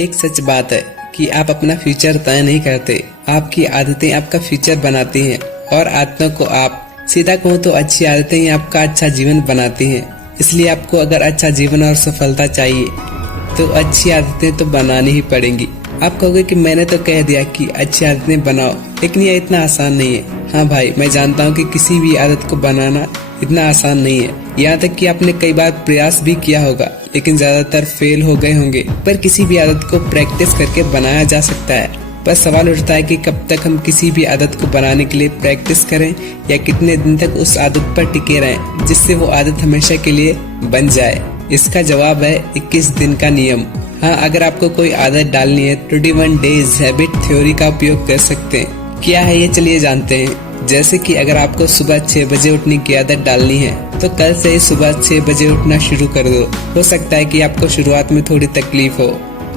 एक सच बात है कि आप अपना फ्यूचर तय नहीं करते, आपकी आदतें आपका फ्यूचर बनाती हैं। और आदतों को आप सीधा कहूँ तो अच्छी आदतें ही आपका अच्छा जीवन बनाती हैं। इसलिए आपको अगर अच्छा जीवन और सफलता चाहिए तो अच्छी आदतें तो बनानी ही पड़ेंगी। आप कहोगे कि मैंने तो कह दिया कि अच्छी आदतें बनाओ, लेकिन यह इतना आसान नहीं है। हाँ भाई, मैं जानता हूँ कि किसी भी आदत को बनाना इतना आसान नहीं है। यहाँ तक कि आपने कई बार प्रयास भी किया होगा, लेकिन ज्यादातर फेल हो गए होंगे। पर किसी भी आदत को प्रैक्टिस करके बनाया जा सकता है। बस सवाल उठता है कि कब तक हम किसी भी आदत को बनाने के लिए प्रैक्टिस करें या कितने दिन तक उस आदत पर टिके रहें जिससे वो आदत हमेशा के लिए बन जाए। इसका जवाब है 21 दिन का नियम। हाँ, अगर आपको कोई आदत डालनी है 21 डेज हैबिट थ्योरी का उपयोग कर सकते हैं। क्या है ये, चलिए जानते हैं। जैसे कि अगर आपको सुबह 6 बजे उठने की आदत डालनी है तो कल से ही सुबह 6 बजे उठना शुरू कर दो। हो सकता है कि आपको शुरुआत में थोड़ी तकलीफ हो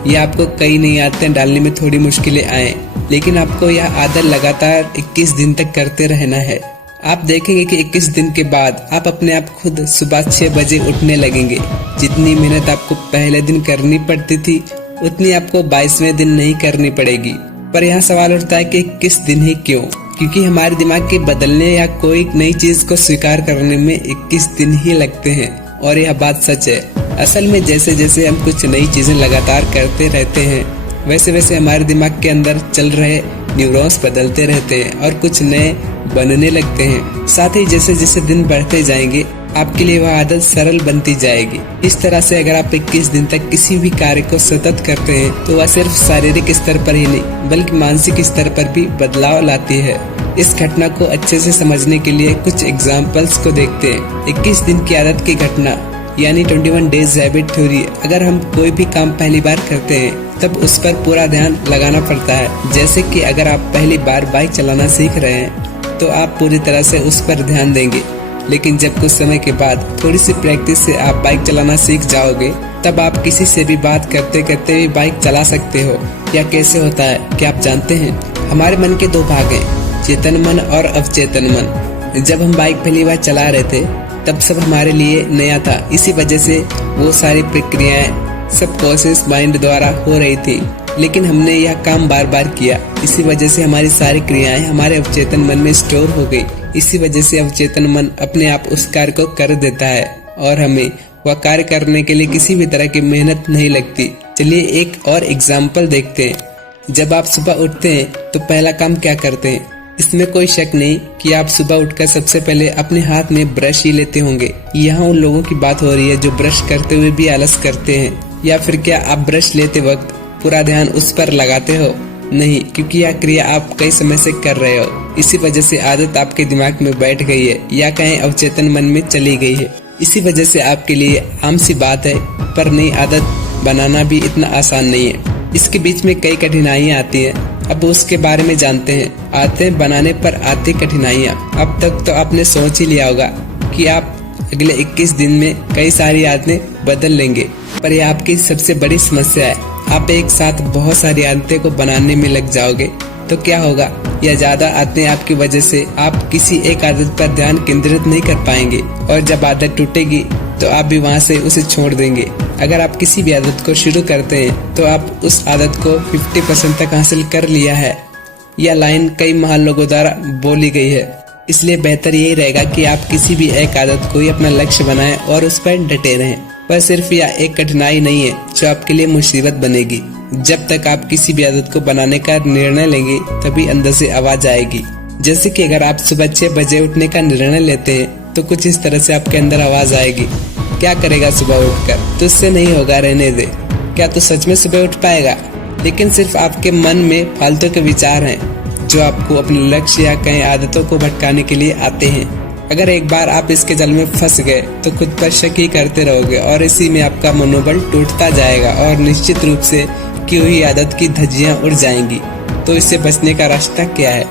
या आपको कई नई आदतें डालने में थोड़ी मुश्किलें आए, लेकिन आपको यह आदत लगातार 21 दिन तक करते रहना है। आप देखेंगे कि 21 दिन के बाद आप अपने आप खुद सुबह 6 बजे उठने लगेंगे। जितनी मेहनत आपको पहले दिन करनी पड़ती थी उतनी आपको 22वें दिन नहीं करनी पड़ेगी। पर यहाँ सवाल उठता है कि 21 दिन ही क्यों? क्योंकि हमारे दिमाग के बदलने या कोई नई चीज को स्वीकार करने में 21 दिन ही लगते हैं। और यह बात सच है। असल में जैसे जैसे हम कुछ नई चीजें लगातार करते रहते हैं वैसे वैसे हमारे दिमाग के अंदर चल रहे न्यूरॉन्स बदलते रहते हैं और कुछ नए बनने लगते हैं। साथ ही जैसे जैसे दिन बढ़ते जाएंगे आपके लिए वह आदत सरल बनती जाएगी। इस तरह से अगर आप 21 दिन तक किसी भी कार्य को सतत करते हैं तो वह सिर्फ शारीरिक स्तर पर ही नहीं बल्कि मानसिक स्तर पर भी बदलाव लाती है। इस घटना को अच्छे से समझने के लिए कुछ एग्जाम्पल्स को देखते हैं। 21 दिन की आदत की घटना यानी 21 डेज हैबिट थ्योरी। अगर हम कोई भी काम पहली बार करते हैं तब उस पर पूरा ध्यान लगाना पड़ता है। जैसे कि अगर आप पहली बार बाइक चलाना सीख रहे हैं तो आप पूरी तरह से उस पर ध्यान देंगे, लेकिन जब कुछ समय के बाद थोड़ी सी प्रैक्टिस से आप बाइक चलाना सीख जाओगे तब आप किसी से भी बात करते करते भी बाइक चला सकते हो। या कैसे होता है क्या आप जानते हैं? हमारे मन के 2 भाग हैं, चेतन मन और अवचेतन मन। जब हम बाइक पहली बार चला रहे थे तब सब हमारे लिए नया था। इसी वजह से वो सारी प्रक्रियाएं सबकॉन्शियस माइंड द्वारा हो रही थी, लेकिन हमने यह काम बार बार किया। इसी वजह से हमारी सारी क्रियाएं हमारे अवचेतन मन में स्टोर हो गई। इसी वजह से अवचेतन मन अपने आप उस कार्य को कर देता है और हमें वह कार्य करने के लिए किसी भी तरह की मेहनत नहीं लगती। चलिए एक और एग्जाम्पल देखते हैं। जब आप सुबह उठते हैं तो पहला काम क्या करते हैं? इसमें कोई शक नहीं कि आप सुबह उठकर सबसे पहले अपने हाथ में ब्रश ही लेते होंगे। यहाँ उन लोगों की बात हो रही है जो ब्रश करते हुए भी आलस करते हैं। या फिर क्या आप ब्रश लेते वक्त पूरा ध्यान उस पर लगाते हो? नहीं, क्योंकि यह क्रिया आप कई समय से कर रहे हो। इसी वजह से आदत आपके दिमाग में बैठ गई है या कहीं अवचेतन मन में चली गई है। इसी वजह से आपके लिए आम सी बात है, पर नई आदत बनाना भी इतना आसान नहीं है। इसके बीच में कई कठिनाइयाँ आती हैं। अब उसके बारे में जानते हैं। आदतें बनाने पर आती कठिनाइयाँ। अब तक तो आपने सोच ही लिया होगा कि आप अगले 21 दिन में कई सारी आदतें बदल लेंगे, पर यह आपकी सबसे बड़ी समस्या है। आप एक साथ बहुत सारी आदतें को बनाने में लग जाओगे तो क्या होगा? यह ज्यादा आदतें आपकी वजह से आप किसी एक आदत पर ध्यान केंद्रित नहीं कर पाएंगे और जब आदत टूटेगी तो आप भी वहाँ से उसे छोड़ देंगे। अगर आप किसी भी आदत को शुरू करते हैं तो आप उस आदत को 50% तक हासिल कर लिया है। यह लाइन कई महान लोगों द्वारा बोली गई है। इसलिए बेहतर यही रहेगा कि आप किसी भी एक आदत को ही अपना लक्ष्य बनाएं और उस पर डटे रहें। पर सिर्फ यह एक कठिनाई नहीं है जो आपके लिए मुसीबत बनेगी। जब तक आप किसी भी आदत को बनाने का निर्णय लेंगे तभी अंदर से आवाज आएगी। जैसे कि अगर आप सुबह 6 बजे उठने का निर्णय लेते हैं तो कुछ इस तरह से आपके अंदर आवाज आएगी, क्या करेगा सुबह उठकर? तुझसे नहीं होगा, रहने दे। क्या तू सच में सुबह उठ पाएगा? लेकिन सिर्फ आपके मन में फालतू के विचार हैं जो आपको अपने लक्ष्य या कई आदतों को भटकाने के लिए आते हैं। अगर एक बार आप इसके जाल में फंस गए तो खुद पर शक ही करते रहोगे और इसी में आपका मनोबल टूटता जाएगा और निश्चित रूप से की हुई आदत की धज्जियां उड़ जाएंगी। तो इससे बचने का रास्ता क्या है?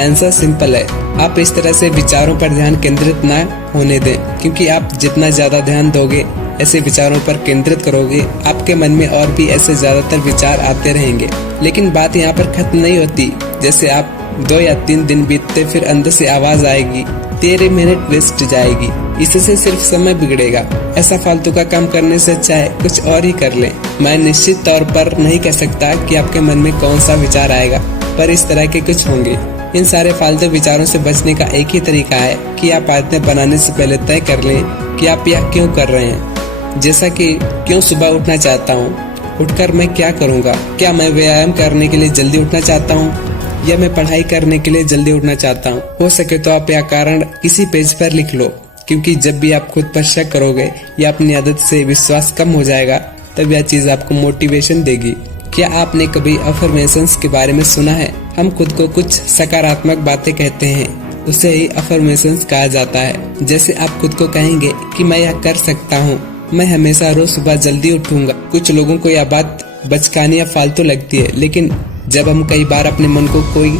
आंसर सिंपल है, आप इस तरह से विचारों पर ध्यान केंद्रित न होने दें, क्योंकि आप जितना ज्यादा ध्यान दोगे ऐसे विचारों पर केंद्रित करोगे आपके मन में और भी ऐसे ज्यादातर विचार आते रहेंगे। लेकिन बात यहाँ पर खत्म नहीं होती। जैसे आप 2 या 3 दिन बीतते फिर अंदर से आवाज आएगी, तेरे मिनट वेस्ट जाएगी। इससे सिर्फ समय बिगड़ेगा। ऐसा फालतू का काम करने से अच्छा है कुछ और ही कर लें। मैं निश्चित तौर पर नहीं कह सकता कि आपके मन में कौन सा विचार आएगा, पर इस तरह के कुछ होंगे। इन सारे फालतू विचारों से बचने का एक ही तरीका है कि आप आदतें बनाने से पहले तय कर लें कि आप यह क्यों कर रहे हैं। जैसा कि क्यों सुबह उठना चाहता हूँ, उठकर मैं क्या करूँगा, क्या मैं व्यायाम करने के लिए जल्दी उठना चाहता हूँ या मैं पढ़ाई करने के लिए जल्दी उठना चाहता हूँ। हो सके तो आप यह कारण किसी पेज पर लिख लो, क्योंकि जब भी आप खुद पर शक करोगे या अपनी आदत से विश्वास कम हो जाएगा, तब यह चीज आपको मोटिवेशन देगी। क्या आपने कभी अफर्मेशंस के बारे में सुना है? हम खुद को कुछ सकारात्मक बातें कहते हैं, उसे ही अफर्मेशंस कहा जाता है। जैसे आप खुद को कहेंगे कि मैं यह कर सकता हूँ, मैं हमेशा रोज सुबह जल्दी उठूंगा। कुछ लोगों को यह बात बचकानी या फालतू लगती है, लेकिन जब हम कई बार अपने मन को कोई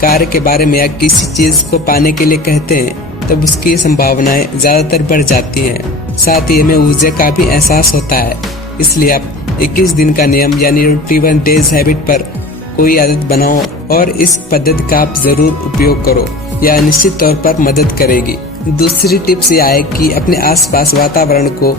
कार्य के बारे में या किसी चीज को पाने के लिए कहते हैं, तब उसकी संभावनाएं ज्यादातर बढ़ जाती हैं। साथ ही हमें ऊर्जा का भी एहसास होता है। इसलिए आप 21 दिन का नियम यानी 21 डेज हैबिट पर कोई आदत बनाओ और इस पद्धति का आप जरूर उपयोग करो। यह निश्चित तौर पर मदद करेगी। दूसरी टिप्स यह है कि अपने आसपास वातावरण को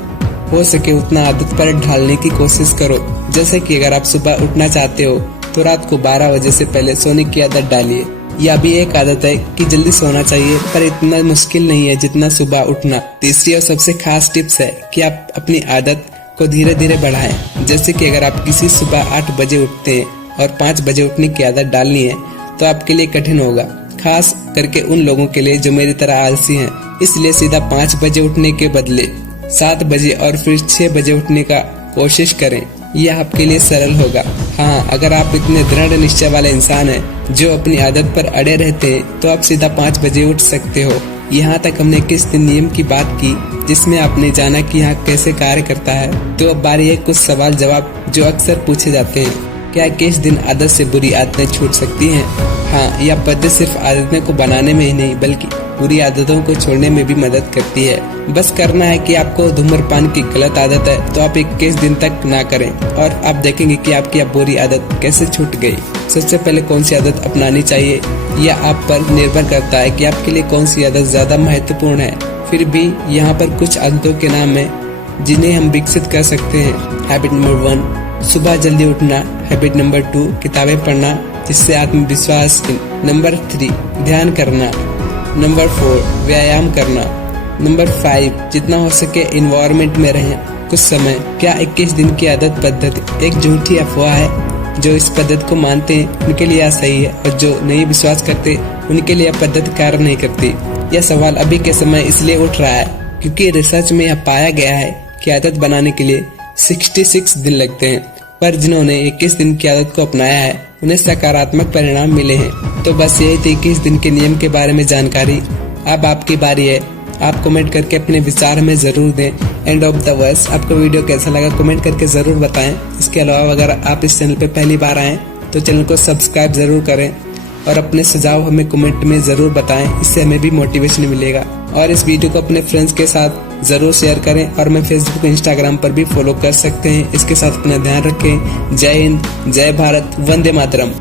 हो सके उतना आदत पर ढालने की कोशिश करो। जैसे कि अगर आप सुबह उठना चाहते हो तो रात को 12 बजे से पहले सोने की आदत डालिए। यह भी एक आदत है कि जल्दी सोना चाहिए, पर इतना मुश्किल नहीं है जितना सुबह उठना। तीसरी और सबसे खास टिप्स है कि आप अपनी आदत को धीरे धीरे बढ़ाएं। जैसे कि अगर आप किसी सुबह 8 बजे उठते हैं और 5 बजे उठने की आदत डालनी है तो आपके लिए कठिन होगा, खास करके उन लोगों के लिए जो मेरी तरह आलसी हैं। इसलिए सीधा 5 बजे उठने के बदले 7 बजे और फिर 6 बजे उठने का कोशिश करें। यह आपके लिए सरल होगा। हाँ, अगर आप इतने दृढ़ निश्चय वाले इंसान हैं जो अपनी आदत पर अड़े रहते हैं, तो आप सीधा 5 बजे उठ सकते हो। यहाँ तक हमने 21 दिन नियम की बात की, जिसमें आपने जाना कि यह कैसे कार्य करता है। तो अब बारी है कुछ सवाल जवाब जो अक्सर पूछे जाते हैं। क्या 21 दिन आदत से बुरी आदतें छूट सकती हैं? हाँ, यह पद्धति सिर्फ आदतों को बनाने में ही नहीं बल्कि बुरी आदतों को छोड़ने में भी मदद करती है। बस करना है कि आपको धूम्रपान की गलत आदत है तो आप 21 दिन तक ना करें और आप देखेंगे कि आपकी बुरी आदत कैसे छूट गई। सबसे पहले कौन सी आदत अपनानी चाहिए, यह आप पर निर्भर करता है कि आपके लिए कौन सी आदत ज्यादा महत्वपूर्ण है। फिर भी यहाँ पर कुछ आदतों के नाम है जिन्हें हम विकसित कर सकते हैं। हैबिट नंबर 1, सुबह जल्दी उठना। हैबिट नंबर 2, किताबें पढ़ना जिससे आत्मविश्वास। नंबर 3, ध्यान करना। नंबर 4, व्यायाम करना। नंबर 5, जितना हो सके एनवायरनमेंट में रहें कुछ समय। क्या 21 दिन की आदत पद्धति एक झूठी अफवाह है? जो इस पद्धति को मानते हैं उनके लिए यह सही है और जो नहीं विश्वास करते उनके लिए यह पद्धति कार्य नहीं करती। यह सवाल अभी के समय इसलिए उठ रहा है क्योंकि रिसर्च में यह पाया गया है कि आदत बनाने के लिए 66 दिन लगते हैं, पर जिन्होंने 21 दिन की आदत को अपनाया है उन्हें सकारात्मक परिणाम मिले हैं। तो बस यही थी 21 दिन के नियम के बारे में जानकारी। अब आपकी बारी है, आप कमेंट करके अपने विचार हमें जरूर दें। एंड ऑफ द वर्स, आपको वीडियो कैसा लगा कमेंट करके जरूर बताएं। इसके अलावा अगर आप इस चैनल पे पहली बार आए तो चैनल को सब्सक्राइब जरूर करें और अपने सुझाव हमें कमेंट में जरूर बताएं, इससे हमें भी मोटिवेशन मिलेगा। और इस वीडियो को अपने फ्रेंड्स के साथ जरूर शेयर करें और मैं फेसबुक इंस्टाग्राम पर भी फॉलो कर सकते हैं। इसके साथ अपना ध्यान रखें। जय हिंद, जय भारत, वंदे मातरम।